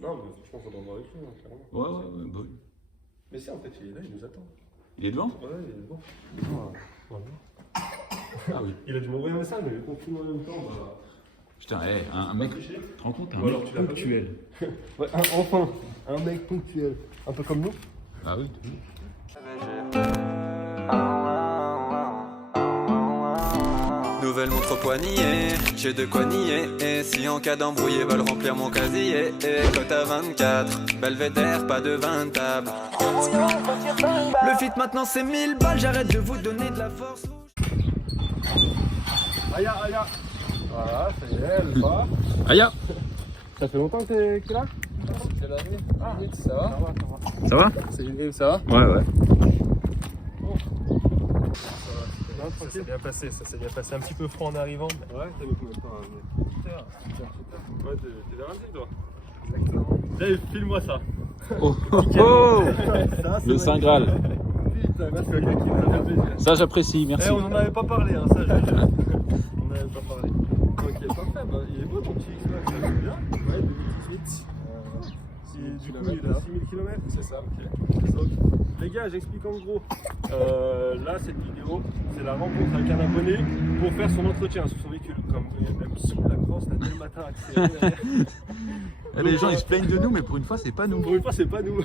Non, mais franchement, faut dormir avec lui, hein, clairement. Ouais, bah oui. Mais si, en fait, il est là, il nous attend. Il est devant? Ouais, il est devant. Voilà. Ah oui. Il a dû m'envoyer un message, mais on filme en même temps, bah... Putain, un mec, tu te rends compte, un Ou alors, mec tu l'as pas ponctuel. Ouais, enfin, un mec ponctuel. Un peu comme nous. Ah oui. Nouvelle montre poignée, j'ai de quoi nier. Et si en cas d'embrouille veulent remplir mon casier, et cote à 24, belvédère, pas de 20 tables. Le fit maintenant c'est 1000 balles, j'arrête de vous donner de la force. Aïe, aïe. Voilà, ça y est, elle part. Aïe. Ça fait longtemps que t'es là? C'est la nuit. Ah, ça va? Ça va? Ça va? Ouais. Ça s'est bien passé, un petit peu froid en arrivant. Mais... Ouais, t'as mis combien de temps à venir? Ouais, t'es vers un toi? Exactement. Dave, file-moi ça. Oh Ça, le Saint Graal. Putain, merci à quelqu'un, ça fait plaisir. Ça, j'apprécie, merci. Eh, on en avait pas parlé, hein, ça, je veux dire. On en avait pas parlé. Ok, parfait, bah, il est beau ton petit X-Max, c'est bien. Ouais, 2018. Du coup, il est à 6000 km. C'est ça, ok. Donc, les gars, j'explique en gros. Là, cette vidéo, c'est la rencontre avec un abonné pour faire son entretien sur son véhicule. Comme vous voyez, même sous la crosse, là, dès le matin, accéléré. Les gens, ils se plaignent de nous, mais pour une fois, c'est pas nous. Pour une fois, c'est pas nous.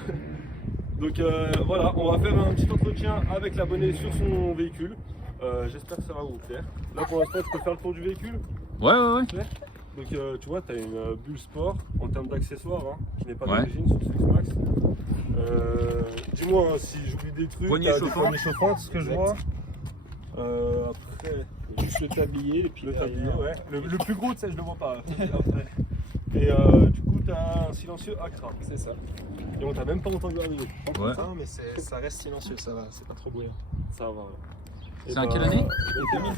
Donc voilà, on va faire un petit entretien avec l'abonné sur son véhicule. J'espère que ça va vous plaire. Là, pour l'instant, tu peux faire le tour du véhicule. Ouais. Donc tu vois, tu as une bulle sport en termes d'accessoires, hein, qui n'est pas Ouais. d'origine sur ce X-Max. Dis-moi hein, si j'oublie des trucs. Poignées T'as des chauffantes. poignées chauffantes, ce que je vois. Après, juste le tablier et puis le tablier, ouais. Le plus gros, tu sais, je le vois pas. Après. Et du coup, tu as un silencieux Actra. C'est ça. Et on t'a même pas entendu arriver. Ouais. Non, mais ça reste silencieux, ça va, c'est pas trop bruyant. Ça va. C'est en quelle année?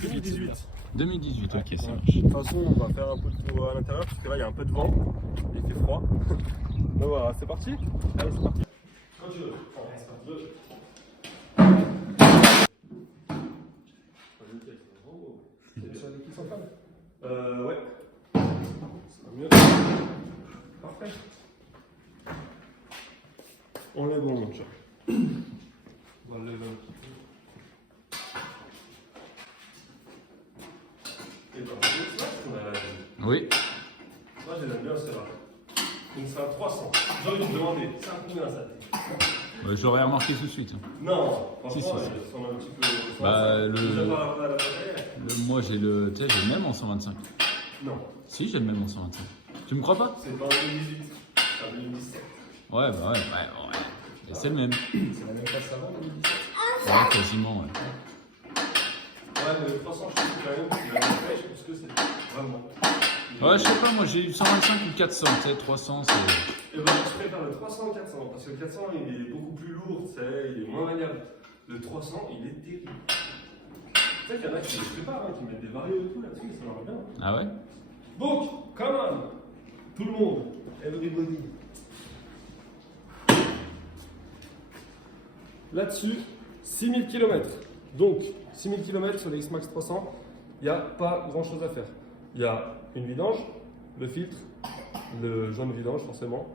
2018. 2018, ok, ça marche. De toute façon, on va faire un peu de tour à l'intérieur parce que là, il y a un peu de vent. Il fait froid. Donc voilà, c'est parti. Allez, c'est parti. Quand tu veux. Ouais. Ça va mieux. Parfait. On lève mon chat. On va le lever un petit peu. Et ben, on a la vie. Oui. Moi, je l'aime bien, c'est là. Donc, c'est un 300. J'ai envie de me demander, c'est un combien ça? J'aurais remarqué tout de suite. Non, franchement, Si. il ressemble un petit peu. Bah, moi, j'ai le même en 125. Non, Si, j'ai le même en 125. Tu me crois pas? c'est pas en 2018, c'est en 2017. Ouais. Et c'est le même. C'est la même place avant, 2017. Ouais, quasiment, ouais. Ouais, mais le 300, je trouve quand même qu'il a la pêche parce que c'est vraiment. Ouais, je sais pas, moi j'ai eu 125 ou 400, tu sais, 300 c'est... Et ben, je préfère le 300 au 400 parce que le 400 il est beaucoup plus lourd, tu sais, il est moins maniable. Le 300 il est terrible. Tu sais qu'il y en a qui le préparent, hein, qui mettent des varios et tout là-dessus, ça leur va bien. Ah ouais? Donc, come on, tout le monde, everybody. Là-dessus, 6000 km. Donc, 6000 km sur les X-Max 300, il n'y a pas grand-chose à faire. Il y a une vidange, le filtre, le jaune vidange forcément.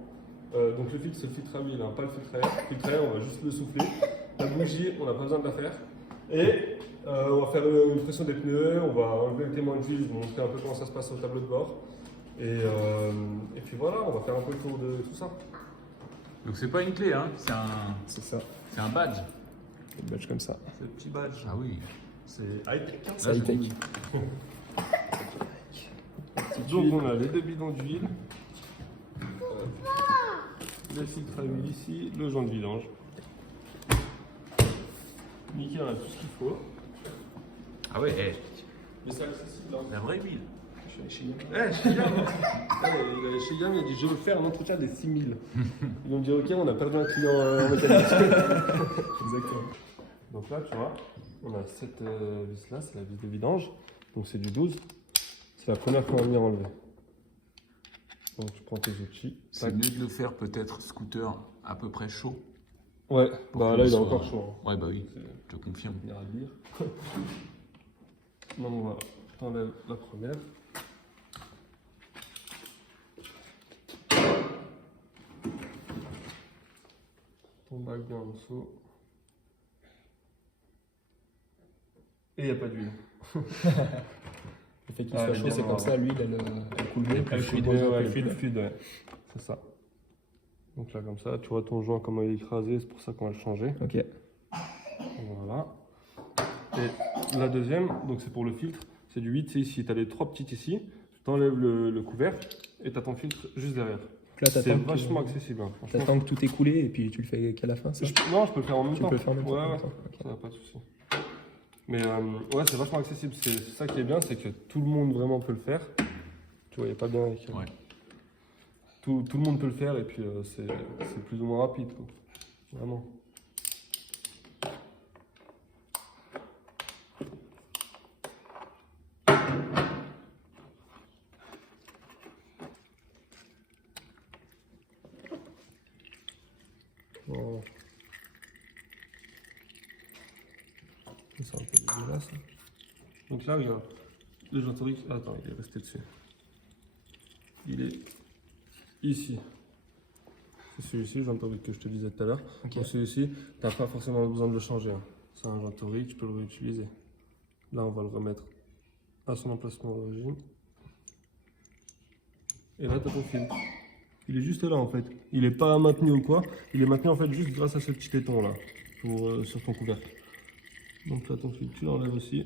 Donc le filtre, c'est le filtre à huile, hein, pas le filtre à air. Le filtre à air, on va juste le souffler. La bougie, on n'a pas besoin de la faire. Et on va faire une pression des pneus, on va enlever le témoin d'huile, vous montrer un peu comment ça se passe au tableau de bord. Et puis voilà, on va faire un peu le tour de tout ça. Donc c'est pas une clé, hein, C'est ça, c'est un badge. un badge comme ça. C'est le petit badge. Ah oui. C'est high-tech. Hein. Là, high-tech. Donc on a les deux bidons d'huile, le filtre à huile ici, le joint de vidange. Nickel, on a tout ce qu'il faut. Ah ouais, Mais c'est accessible. Hein. la vraie huile. Je suis allé chez Yann. Il est allé chez Yann, il a dit je veux faire un entretien des 6000. Ils ont dit ok, on a perdu un client en mécanique. Exactement. Donc là, tu vois, on a cette vis là, c'est la vis de vidange. Donc c'est du 12. C'est la première qu'on va venir enlever. Donc tu prends tes outils. C'est mieux de le faire peut-être scooter à peu près chaud. Ouais, Pour bah qu'il là il est soit- encore chaud. Hein. Ouais, bah oui, je te confirme. Il y a à dire. Donc voilà, t'enlèves la première. ton bac bien en dessous. Et il n'y a pas d'huile. Le fait qu'il Ah, soit il est chaud, bien c'est comme noir. ça, l'huile, elle coule bien. Plus fluide, ouais, plus fluide, ouais. C'est ça. Donc là, comme ça, tu vois ton joint comment il est écrasé, c'est pour ça qu'on va le changer. Ok. Voilà. Et la deuxième, donc c'est pour le filtre, c'est du 8, c'est ici. Tu as les 3 petites ici, tu enlèves le couvercle et tu as ton filtre juste derrière. Donc là, C'est t'attends vachement accessible. Hein, franchement. T'attends que tout est coulé et puis tu le fais qu'à la fin, ça Non, je peux le faire en même Tu temps. peux le faire en même temps. Ouais, en ouais. même temps. Ok. Ça n'a pas de souci. Mais ouais, c'est vachement accessible. C'est ça qui est bien, c'est que tout le monde vraiment peut le faire. Tu vois, il n'y a pas bien avec. Ouais. Tout le monde peut le faire et puis c'est plus ou moins rapide. Quoi. Vraiment. Voilà. C'est un peu dégueulasse. Hein. Donc là, regarde. Le gentorique. Attends, il est resté dessus. Il est ici. C'est celui-ci, le gentorique que je te disais tout à l'heure. Ok. Donc celui-ci, tu n'as pas forcément besoin de le changer. Hein. C'est un gentorique, tu peux le réutiliser. Là, on va le remettre à son emplacement d'origine. Et là, tu as ton filtre. Il est juste là en fait. Il n'est pas maintenu ou quoi. Il est maintenu en fait juste grâce à ce petit téton là sur ton couvercle. Donc là, ton filtre, tu l'enlèves aussi.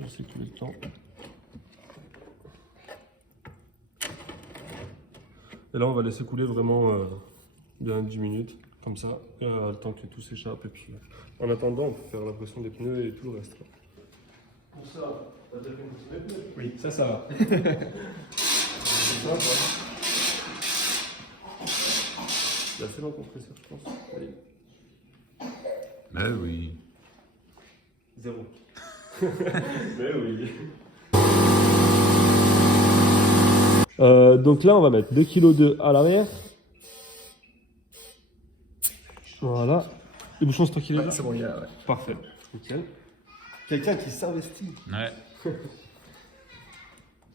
Je sais que le temps. Et là, on va laisser couler vraiment bien 10 minutes, comme ça, le temps que tout s'échappe. Et puis, en attendant, on peut faire la pression des pneus et tout le reste. Pour ça, t'as déjà fait une pression des pneus? Oui, ça va. C'est ça, quoi. Il a fait dans le compresseur, je pense. Oui. Mais oui. 0. Mais oui. Donc là, on va mettre 2,2 kg à l'arrière. Voilà. Les bouchons, c'est toi qui les as? C'est bon, il y a. Ouais. Parfait. Nickel. Quelqu'un qui s'investit. Ouais.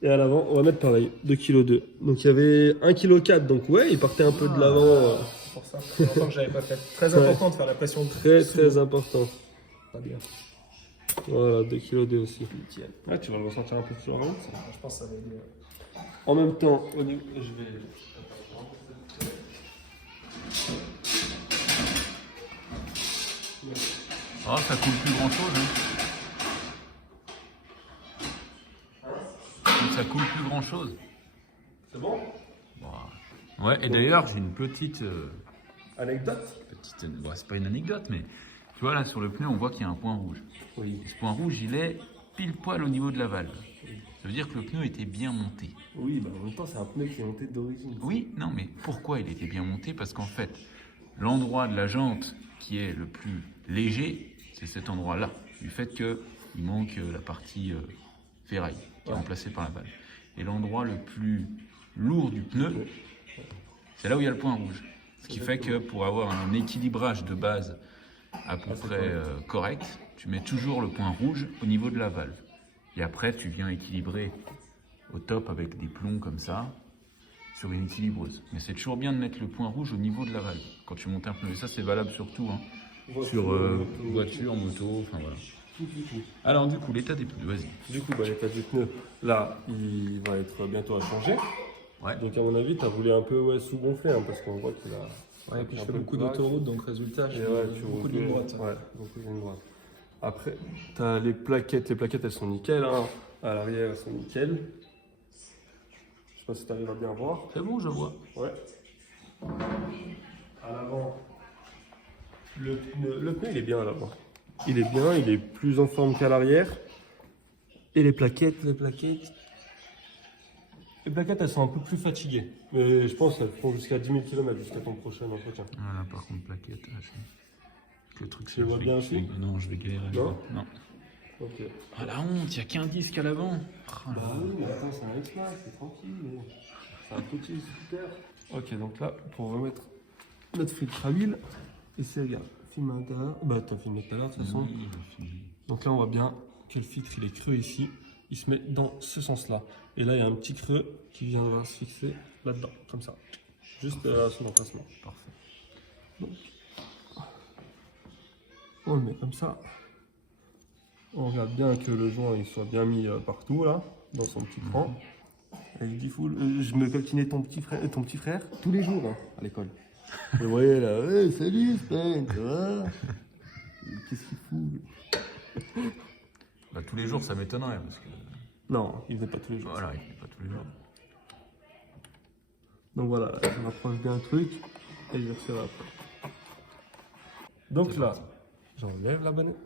Et à l'avant, on va mettre pareil, 2,2 kg. Donc il y avait 1,4 kg, donc ouais, il partait un peu de l'avant. C'est pour ça. C'est longtemps que j'avais pas fait. Très Ouais. important de faire la pression. Très important. Pas bien. Voilà, 2,2 kg aussi. Nickel. Ouais, tu vas le ressentir un peu sur la route. Je pense que ça va aider. En même temps, je vais. Oh, ça coule plus grand chose. Hein. Ça coule plus grand chose. C'est bon? Ouais, et d'ailleurs, j'ai une petite. Anecdote? Bon, c'est pas une anecdote, mais tu vois là sur le pneu, on voit qu'il y a un point rouge. Oui. Et ce point rouge, il est pile poil au niveau de la valve. Ça veut dire que le pneu était bien monté. Oui, bah en même temps, c'est un pneu qui est monté d'origine. Oui, non, mais pourquoi il était bien monté? Parce qu'en fait, l'endroit de la jante qui est le plus léger, c'est cet endroit-là, du fait qu'il manque la partie ferraille qui est remplacée par la valve. Et l'endroit le plus lourd du pneu, c'est là où il y a le point rouge. Ce qui fait que pour avoir un équilibrage de base à peu près correct, tu mets toujours le point rouge au niveau de la valve. Et après, tu viens équilibrer au top avec des plombs comme ça, sur une équilibreuse. Mais c'est toujours bien de mettre le point rouge au niveau de la valve quand tu montes un pneu. Et ça, c'est valable sur tout. Hein. Sur voiture, moto, enfin voilà. Tout. Alors du coup, l'état des pneus, vas-y. Du coup, bah, l'état du pneu, là, il va être bientôt à changer. Ouais. Donc, à mon avis, tu as voulu un peu sous-gonfler, hein, parce qu'on voit qu'il a. Ouais, et puis je un fais peu beaucoup de craque. d'autoroute, donc résultat, je Et fais ouais, tu beaucoup de roules- lignes droites. Ouais, beaucoup de lignes droites. Après, tu as les plaquettes. Les plaquettes, elles sont nickel. Hein. À l'arrière, elles sont nickel. Je sais pas si tu arrives à bien voir. C'est bon, je vois. Ouais. À l'avant, le pneu, il est bien à l'avant. Il est bien, il est plus en forme qu'à l'arrière. Et les plaquettes, elles sont un peu plus fatiguées. Mais je pense qu'elles font jusqu'à 10 000 km jusqu'à ton prochain entretien. Voilà, par contre, plaquette. Le truc, Tu le vois bien aussi? Non, je vais galérer. Non. Non. Ok. Ah la honte, il n'y a qu'un disque à l'avant. Oh là Bah là. oui, mais attends, c'est un X-Max, c'est tranquille. C'est un petit scooter. Ok, donc là, pour remettre notre filtre à huile, ici, regarde, film à l'intérieur. Bah, t'as filmé tout à l'heure, de toute façon. Oui, je suis- Donc là, on voit bien que le filtre, il est creux ici. Il se met dans ce sens-là. Et là, il y a un petit creux qui viendra se fixer là-dedans, comme ça. Juste à son emplacement. Parfait. Donc, on le met comme ça. On regarde bien que le joint il soit bien mis partout là, dans son petit cran. Et je dis fou, je me coltinais ton petit frère tous les jours hein, à l'école. Et vous voyez là, hey, salut Spen, ça va? Qu'est-ce qu'il fout? Bah, tous les jours, ça m'étonnerait parce que. Non, il faisait pas tous les jours. Voilà, il fait pas tous les jours. Donc voilà, là, je rapproche bien le truc et je resserre après. Donc C'est là, parti. j'enlève la bonnette,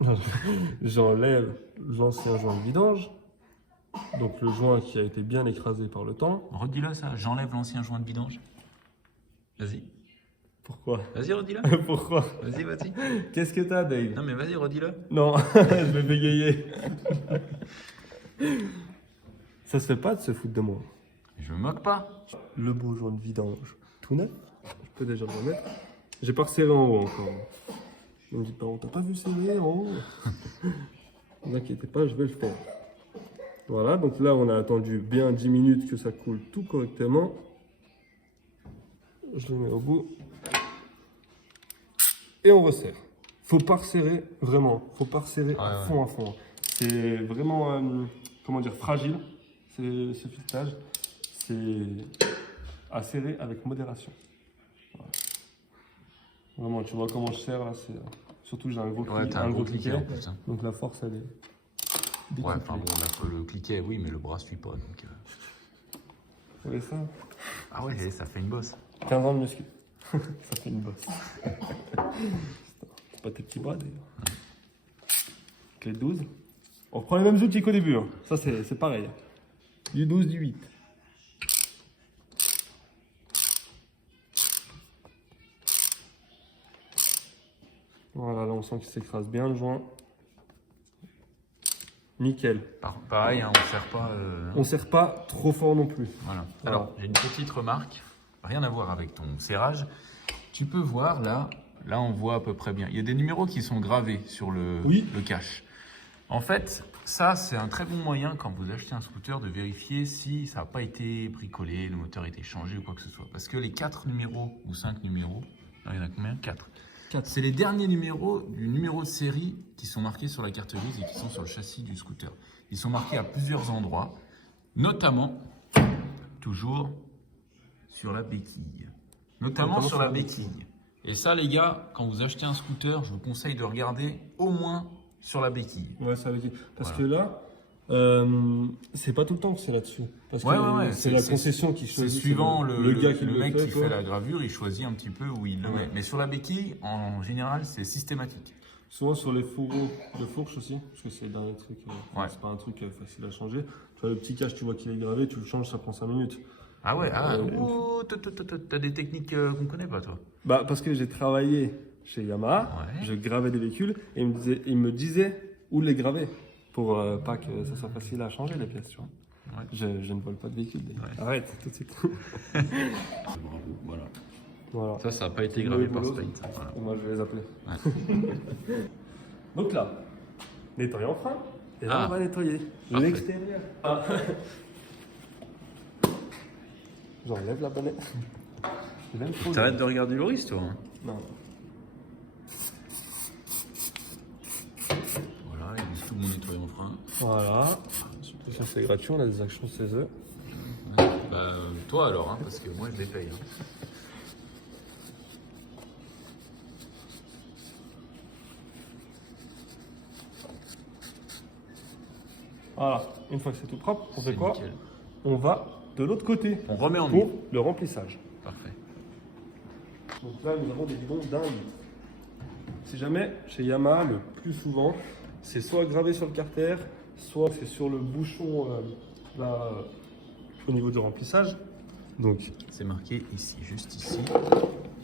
j'enlève l'ancien joint de vidange. Donc le joint qui a été bien écrasé par le temps. Redis-le ça, j'enlève l'ancien joint de vidange. Vas-y. Pourquoi? Vas-y, redis-le. Pourquoi? Vas-y, vas-y. Qu'est-ce que t'as, Dave? Non, mais vas-y, redis-le. Non, je vais bégayer. Ça se fait pas de se foutre de moi. Je me moque pas. Le beau joint de vidange, tout neuf. Je peux déjà le remettre. J'ai pas resserré en haut encore. Ne me dites pas, on t'a pas vu serrer en haut. Ne vous inquiétez pas, je vais le faire. Voilà, donc là on a attendu bien 10 minutes que ça coule tout correctement. Je le mets au bout. Et on resserre. Faut pas resserrer, vraiment. Faut pas resserrer à fond. C'est vraiment, comment dire, fragile, ce filetage. C'est à serrer avec modération. Voilà. Vraiment, tu vois comment je serre là, c'est surtout j'ai un gros, Ouais, t'as un gros cliquet en cliquet, plus. Hein. donc la force elle est Ouais, décuplée. enfin bon, là, le cliquet, oui, mais le bras suit pas. Donc, Vous voyez ça? Ah ouais, ça fait une bosse. 15 ans de muscu. Ça fait une bosse. C'est pas tes petits bras d'ailleurs. Clé 12. On reprend les mêmes outils qu'au début. Hein. Ça c'est pareil. Du 12, du 8. Voilà, là on sent qu'il s'écrase bien le joint. Nickel. Pareil, hein, on serre pas. On serre pas trop fort non plus. Voilà. Voilà. Alors, j'ai une petite remarque, rien à voir avec ton serrage. Tu peux voir là on voit à peu près bien. Il y a des numéros qui sont gravés sur le cache. En fait, ça c'est un très bon moyen quand vous achetez un scooter de vérifier si ça n'a pas été bricolé, le moteur a été changé ou quoi que ce soit. Parce que les 4 numéros ou 5 numéros, non, il y en a combien? 4. C'est les derniers numéros du numéro de série qui sont marqués sur la carte grise et qui sont sur le châssis du scooter. Ils sont marqués à plusieurs endroits, notamment, toujours sur la béquille. Notamment sur la béquille. Et ça, les gars, quand vous achetez un scooter, je vous conseille de regarder au moins sur la béquille. Ouais, ça avec. Parce Voilà. que là, c'est pas tout le temps que c'est là-dessus. Parce que c'est la concession qui C'est choisit. suivant le gars qui le mec qui quoi. fait la gravure, il choisit un petit peu où il le met. Mais sur la béquille, en général, c'est systématique. Souvent sur les fourreaux de fourche aussi, parce que c'est le dernier truc. Ouais. C'est pas un truc facile à changer. Tu vois, le petit cache, tu vois qu'il est gravé, tu le changes, ça prend 5 minutes. Ah ouais, t'as des techniques qu'on connaît pas, toi. Bah, parce que j'ai travaillé chez Yamaha, Ouais. je gravais des véhicules et il me disait où les graver pour pas que ça soit facile à changer les pièces, tu vois. Ouais. Je ne vole pas de véhicule. Ouais. Arrête tout de suite. Bravo, voilà. Voilà. Ça n'a pas été Le gravé par boulot. Spade. Voilà. Et moi, je vais les appeler. Donc là, nettoyer en frein. Et là, Ah. on va nettoyer Parfait. l'extérieur. Ah. J'enlève la bonnette. J'ai même trop. T'arrêtes de regarder Loris, toi. Hein. Non. Voilà, il est tout mon nettoyant en frein. Voilà. Ça, c'est gratuit, on a des actions CESE. Ouais. Bah, toi alors, hein, parce que moi je les paye. Hein. Voilà. Une fois que c'est tout propre, on fait C'est quoi? nickel. On va de l'autre côté On remet en pour mille. le remplissage. Parfait. Donc là, nous avons des bidons d'1 litre. Si jamais, chez Yamaha, le plus souvent, c'est soit gravé sur le carter, soit c'est sur le bouchon là, au niveau du remplissage. Donc, C'est marqué ici, juste ici.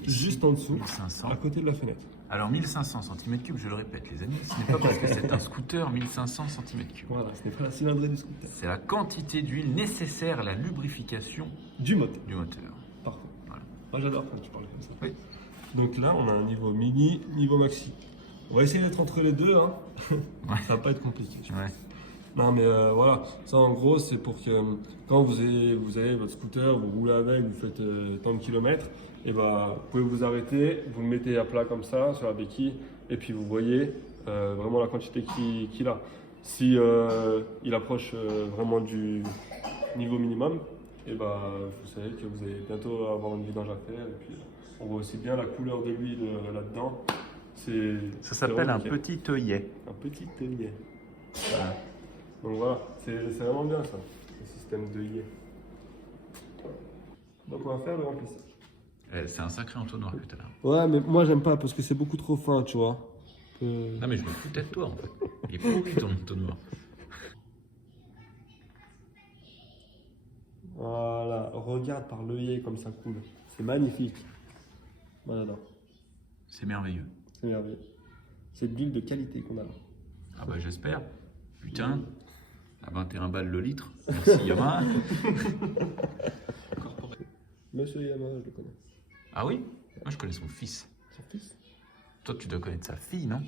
juste en dessous, 1500. à côté de la fenêtre. Alors 1500 cm3, je le répète les amis, ce n'est pas parce que c'est un scooter 1500 cm3. Voilà, ce n'est pas la cylindrée du scooter. C'est la quantité d'huile nécessaire à la lubrification Du moteur. du moteur. Parfait. Voilà. Moi, j'adore quand tu parles comme ça. Oui. Donc là, on a un niveau mini, niveau maxi. On va essayer d'être entre les deux. Hein. Ça va pas être compliqué. Ouais. Non, mais voilà, ça en gros, c'est pour que quand vous avez votre scooter, vous roulez avec, vous faites tant de kilomètres, et ben, vous pouvez vous arrêter, vous le mettez à plat comme ça, sur la béquille, et puis vous voyez vraiment la quantité qu'il a. Si il approche vraiment du niveau minimum, et ben, vous savez que vous allez bientôt avoir une vidange à faire. Et puis, on voit aussi bien la couleur de l'huile là-dedans. Ça s'appelle un nickel. petit œillet. Un petit œillet. Voilà. Donc voilà, c'est vraiment bien ça, le système d'œillet. Donc on va faire le remplissage. C'est un sacré entonnoir que tu as là. Ouais, mais moi j'aime pas parce que c'est beaucoup trop fin, tu vois. Non, mais je me foutais de toi en fait. Il est pourri ton entonnoir. Voilà, regarde par l'œillet comme ça coule. C'est magnifique. Voilà, C'est merveilleux. c'est merveilleux. C'est de l'huile de qualité qu'on a là. Ah bah j'espère. Putain, à 21 balles le litre. Merci Yamaha. Monsieur Yamaha, je le connais. Ah oui? Moi je connais son fils. Son fils? Toi tu dois connaître sa fille, non?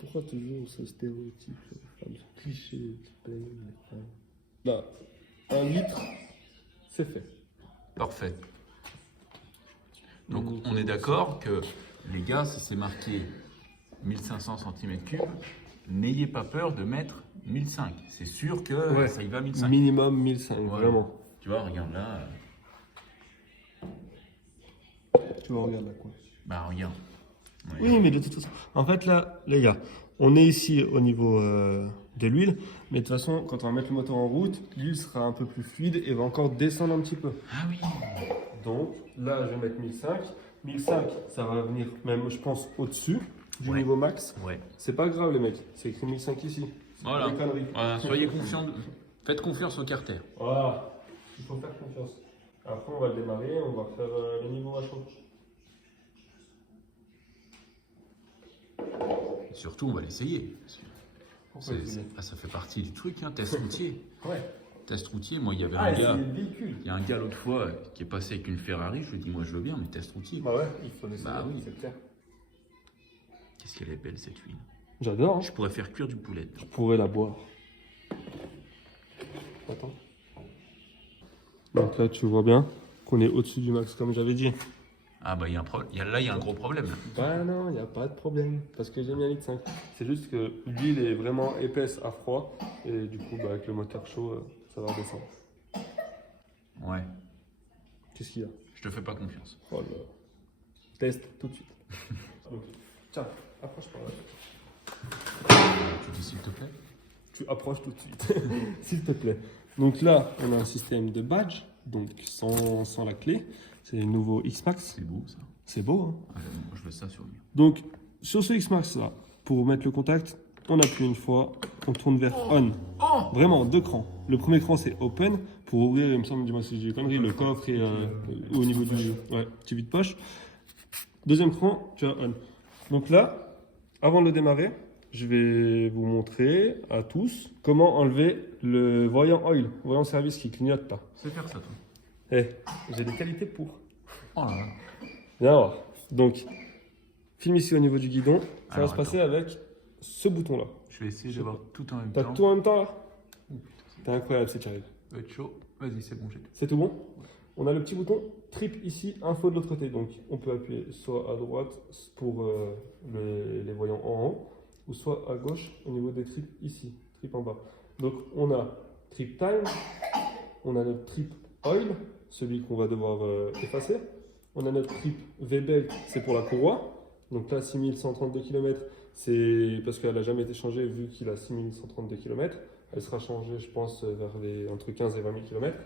Pourquoi toujours ce stéréotype, les femmes, ce cliché qui payent les femmes? Là, 1 litre, c'est fait. Parfait. Donc on est d'accord que les gars, si c'est marqué 1500 cm3, n'ayez pas peur de mettre 1005. C'est sûr que Ouais. ça y va 1005. Minimum 1005, Voilà. vraiment. Tu vois, regarde là. Tu vois, regarde là quoi. Bah regarde. Ouais. Oui, mais de toute façon. En fait, là, les gars, on est ici au niveau de l'huile, mais de toute façon, quand on va mettre le moteur en route, l'huile sera un peu plus fluide et va encore descendre un petit peu. Ah oui. Donc là, je vais mettre 1005. 1005, ça va venir même, je pense, au-dessus du Ouais. niveau max. Ouais. C'est pas grave, les mecs, c'est écrit 1005 ici. C'est Voilà. pas des conneries. Voilà, soyez confiants. Faites confiance au carter. Voilà, il faut faire confiance. Après, on va le démarrer, on va faire le niveau à chaud. Et surtout, on va l'essayer. Pourquoi essayer Ça fait partie du truc, hein, test routier. Ouais. Test routier, moi, il y avait Ah, un et c'est gars. le véhicule. Il y a un gars l'autre fois qui est passé avec une Ferrari. Je lui ai dit, moi, je veux bien, mais test routier. Bah ouais, il faut l'essayer, Bah oui. c'est clair. Qu'est-ce qu'elle est belle cette huile. J'adore, hein. Je pourrais faire cuire du poulet. Je pourrais la boire. Attends. Donc là, tu vois bien qu'on est au-dessus du max, comme j'avais dit. Ah bah il y a un problème. Là, il y a un gros problème. Là. Bah non, il n'y a pas de problème, parce que j'ai mis 1,5 litre. C'est juste que l'huile est vraiment épaisse à froid, et du coup, bah, avec le moteur chaud, ça va redescendre. Ouais. Qu'est-ce qu'il y a? Je te fais pas confiance. Oh là. Test tout de suite. Donc, tiens, approche par là. Tu dis s'il te plaît. Tu approches tout de suite, s'il te plaît. Donc là, on a un système de badge, donc sans la clé. C'est le nouveau X-Max. C'est beau ça. C'est beau, hein? Ah, moi, je veux ça sur le mur. Donc, sur ce X-Max là, pour mettre le contact, on appuie une fois, on tourne vers on. Vraiment, 2 crans. Le premier cran, c'est open. Pour ouvrir, il me semble, dis-moi si j'ai des conneries, le coffre et au niveau du petit vide-poche. Deuxième cran, tu as on. Donc là, avant de le démarrer, je vais vous montrer à tous comment enlever le voyant oil, voyant service qui clignote là. C'est faire ça toi. Eh, j'ai des qualités pour. Oh là là. Viens voir. Donc, filme ici au niveau du guidon. Ça Alors, va se passer avec ce bouton-là. Je vais essayer d'avoir tout en même T'as temps. tout en même temps là? Oh, putain, T'es incroyable si tu arrives. ça va être chaud. Vas-y, c'est bon, j'ai tout. C'est tout bon? On a le petit bouton trip ici, info de l'autre côté. Donc, on peut appuyer soit à droite pour les voyants en haut, ou soit à gauche au niveau des trips ici, trip en bas. Donc, on a trip time, on a notre trip oil, celui qu'on va devoir effacer. On a notre trip V-belt, c'est pour la courroie. Donc là, 6132 km, c'est parce qu'elle n'a jamais été changée vu qu'il a 6132 km. Elle sera changée, je pense, entre 15 et 20 000 km.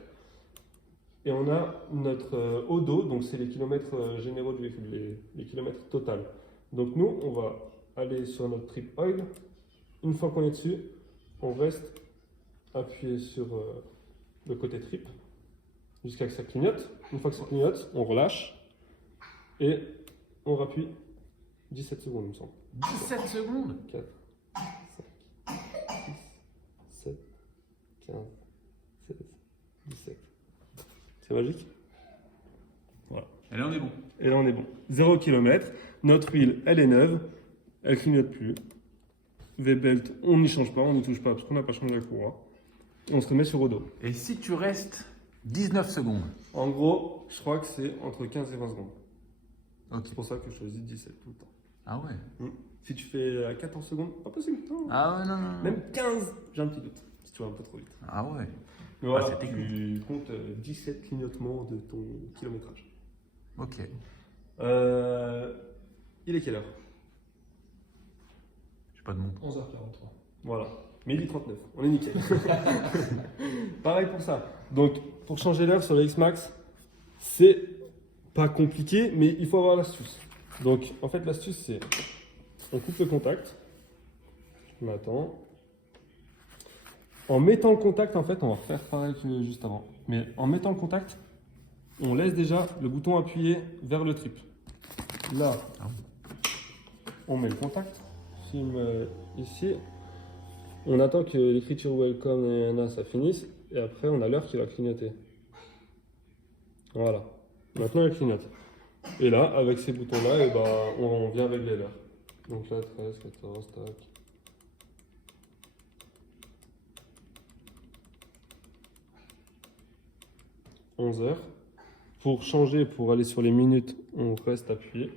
Et on a notre odo, donc c'est les kilomètres généraux du véhicule, les kilomètres total. Donc nous, on va aller sur notre trip oil. Une fois qu'on est dessus, on reste appuyé sur le côté trip jusqu'à ce que ça clignote. Une fois que ça clignote, on relâche et on rappuie 17 secondes, il me semble. 17 secondes 4, 5, 6, 7, 15, 16, 17. C'est magique? Voilà. Et là, on est bon. Et là, on est bon. 0 km. Notre huile, elle est neuve. Elle clignote plus. V-belt, on n'y change pas, on n'y touche pas parce qu'on n'a pas changé la courroie. On se remet sur au dos. Et si tu restes 19 secondes? En gros, je crois que c'est entre 15 et 20 secondes. Ok. C'est pour ça que je choisis 17 tout le temps. Ah ouais. Si tu fais à 14 secondes, pas possible. Non. Ah ouais, non, non. Même 15, j'ai un petit doute. Si tu vas un peu trop vite. Ah ouais. Mais voilà, c'est technique. tu comptes 17 clignotements de ton kilométrage. Ok. Il est quelle heure? J'ai pas de montre. 11h43. Voilà. 12h39, on est nickel. Pareil pour ça. Donc, pour changer l'heure sur le X-Max, c'est pas compliqué, mais il faut avoir l'astuce. Donc, en fait, l'astuce, c'est on coupe le contact. On attend. En mettant le contact, en fait, on va refaire pareil que juste avant. Mais en mettant le contact, on laisse déjà le bouton appuyé vers le triple. Là, on met le contact. Ici, on attend que l'écriture welcome et ça finisse. Et après, on a l'heure qui va clignoter. Voilà. Maintenant, elle clignote. Et là, avec ces boutons-là, on vient régler l'heure. Donc là, 13, 14, tac. 11h. Pour changer, pour aller sur les minutes, on reste appuyé.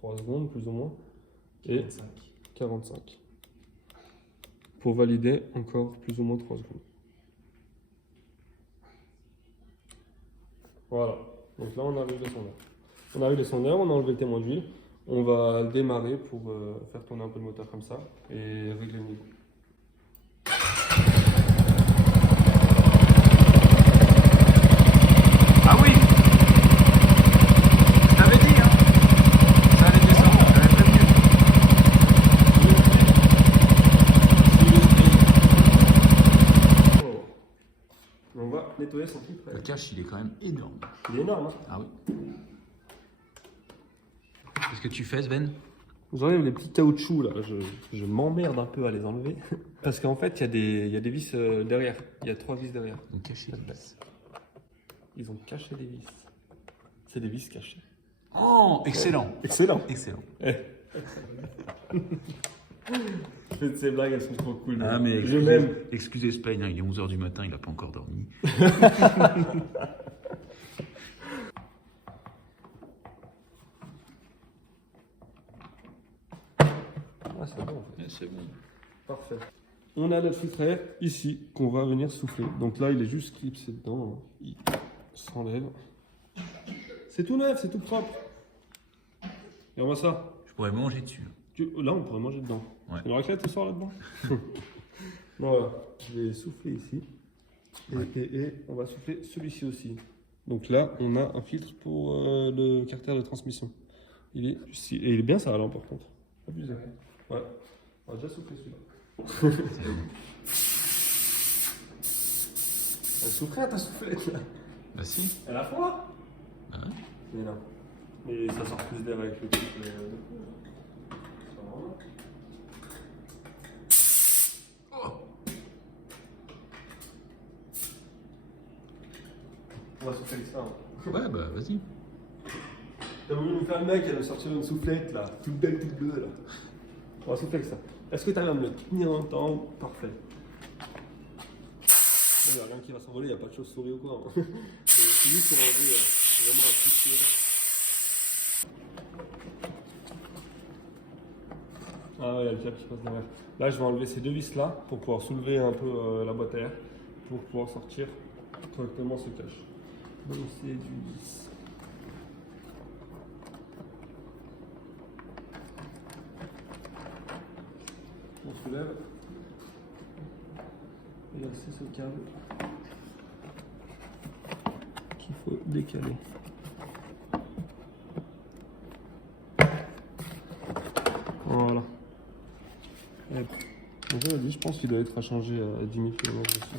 3 secondes plus ou moins. Et 45. Pour valider, encore plus ou moins 3 secondes. Voilà. Donc là, on a réglé son heure. On a réglé son heure, on a enlevé le témoin d'huile. On va démarrer pour faire tourner un peu le moteur comme ça et régler le niveau. Ah oui! Je t'avais dit, hein! Ça allait descendre, je t'avais prévenu. On va nettoyer son filtre. Le cache, il est quand même énorme. Il est énorme, hein. Ah oui. Qu'est-ce que tu fais, Sven? J'enlève les petits caoutchoucs là, je m'emmerde un peu à les enlever. Parce qu'en fait, il y a des vis derrière. Il y a 3 vis derrière. Donc cacher les vis. Ils ont caché des vis. C'est des vis cachées. Oh, excellent! Excellent. Excellent. Ces blagues, elles sont trop cool. Ah, mais je m'aime. excusez Spain, hein, il est 11h du matin, il n'a pas encore dormi. Ah, c'est bon. C'est bon. Parfait. On a notre filtre à air ici qu'on va venir souffler. Donc là, il est juste clipsé dedans. Il s'enlève. C'est tout neuf, c'est tout propre. Et on voit ça. Je pourrais manger dessus. Là, on pourrait manger dedans. Ouais. Une raclette ce soir là-dedans. Voilà. Je vais souffler ici. Et on va souffler celui-ci aussi. Donc là, on a un filtre pour le carter de transmission. Il est ici. Et il est bien ça alors par contre. Abusé. Ouais. On va déjà souffler celui-là. Elle souffrait à ta soufflette là. Bah si. Elle a fond là. Ah ouais. Mais non. Mais ça sort plus d'air avec le truc. On va souffler avec ça. Hein. Ouais, bah vas-y. T'as voulu nous faire le mec, elle a sorti une soufflette là, toute belle, toute bleue là. On va souffler avec ça. Est-ce que t'arrives à me le tenir en temps? Parfait. Il n'y a rien qui va s'envoler, il n'y a pas de chauve-souris ou quoi. Hein. C'est juste pour enlever vraiment un fichier. Ah ouais, il y a le câble qui passe derrière. Là, je vais enlever ces deux vis là pour pouvoir soulever un peu la boîte à air pour pouvoir sortir correctement ce cache. Donc c'est du 10. On soulève. Et là, c'est ce câble qu'il faut décaler. Voilà. Hop. Donc j'avais dit, je pense qu'il doit être à changer à 10 000 km aussi.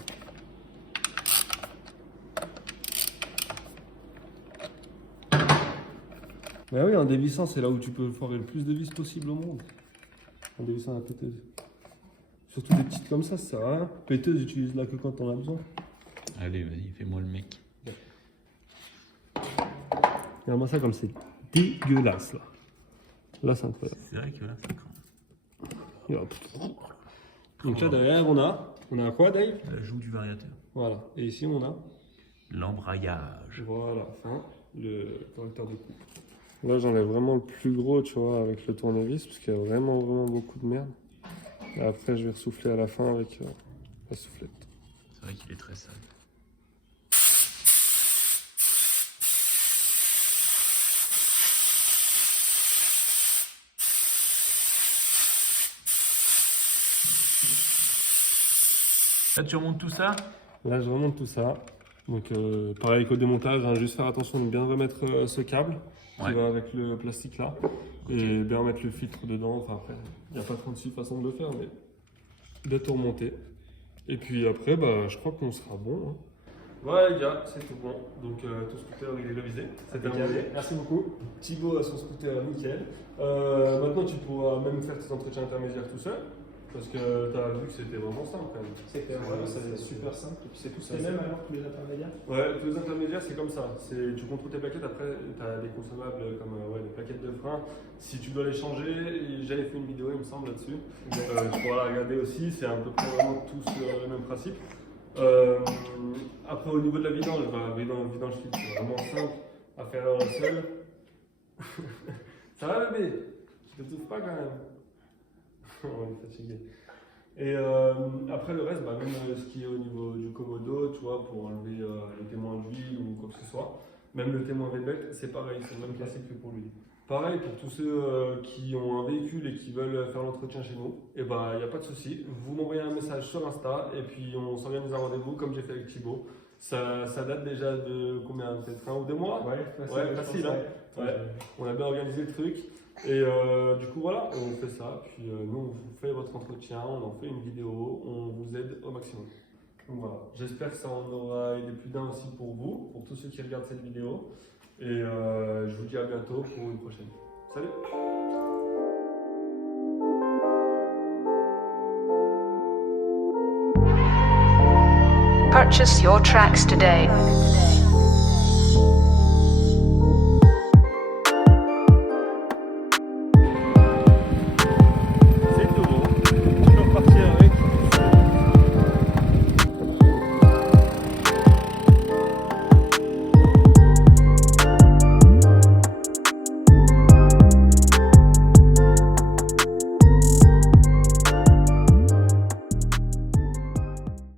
Bah oui, en dévissant, c'est là où tu peux foirer le plus de vis possible au monde. En dévissant la péteuse. Surtout des petites comme ça sert à rien. Péteuse, utilise-la que quand on a besoin. Allez, vas-y, fais-moi le mec. Regarde-moi ça comme c'est dégueulasse là. Là, c'est incroyable. C'est vrai que là, ça craint. Et hop. Donc là, derrière, on a quoi, Dave? La joue du variateur. Voilà. Et ici, on a L'embrayage. voilà, enfin, le correcteur de coupe. Là, j'enlève vraiment le plus gros, tu vois, avec le tournevis, parce qu'il y a vraiment beaucoup de merde. Et après, je vais ressouffler à la fin avec la soufflette. C'est vrai qu'il est très sale. Là, tu remontes tout ça? Là, je remonte tout ça. Donc, pareil qu'au démontage, hein, juste faire attention de bien remettre ce câble qui Ouais. va avec le plastique là. Et bien remettre le filtre dedans. Enfin, après, il n'y a pas 36 façons de le faire, mais de tout remonter. Et puis après, bah, je crois qu'on sera bon. Hein. Voilà, les gars, c'est tout bon. Donc, tout scooter, il est révisé. C'est terminé. Merci beaucoup. Thibaut a son scooter nickel. Maintenant, tu pourras même faire tes entretiens intermédiaires tout seul. Parce que tu as vu que c'était vraiment simple quand même. C'était super simple. Et puis c'est tous les Ça, mêmes c'est- alors, tous les intermédiaires. Ouais, tous les intermédiaires, c'est comme ça. Tu contrôles tes plaquettes, après, tu as des consommables comme les plaquettes de frein. Si tu dois les changer, j'avais fait une vidéo, il me semble, là-dessus. Tu pourras la regarder aussi, c'est à peu près vraiment tous le même principe. Après, au niveau de la vidange, vidange filtre, c'est vraiment simple à faire seul. Ça va, bébé? Je te touche pas quand même. On est fatigué. Et après le reste, même ce qui est au niveau du commodo, tu vois, pour enlever le témoin d'huile ou quoi que ce soit, même le témoin Velvet, c'est pareil, c'est le même classique que pour lui. Pareil pour tous ceux qui ont un véhicule et qui veulent faire l'entretien chez nous, et il n'y a pas de souci, vous m'envoyez un message sur Insta et puis on s'organise un rendez-vous comme j'ai fait avec Thibaut. Ça date déjà de combien? Peut-être 1 ou 2 mois? Ouais, facile, hein. Ouais. On a bien organisé le truc. Et du coup, voilà, on fait ça. Puis nous, on vous fait votre entretien, on en fait une vidéo, on vous aide au maximum. Donc voilà, j'espère que ça en aura aidé plus d'un aussi pour vous, pour tous ceux qui regardent cette vidéo. Et je vous dis à bientôt pour une prochaine. Salut! Purchase your tracks today.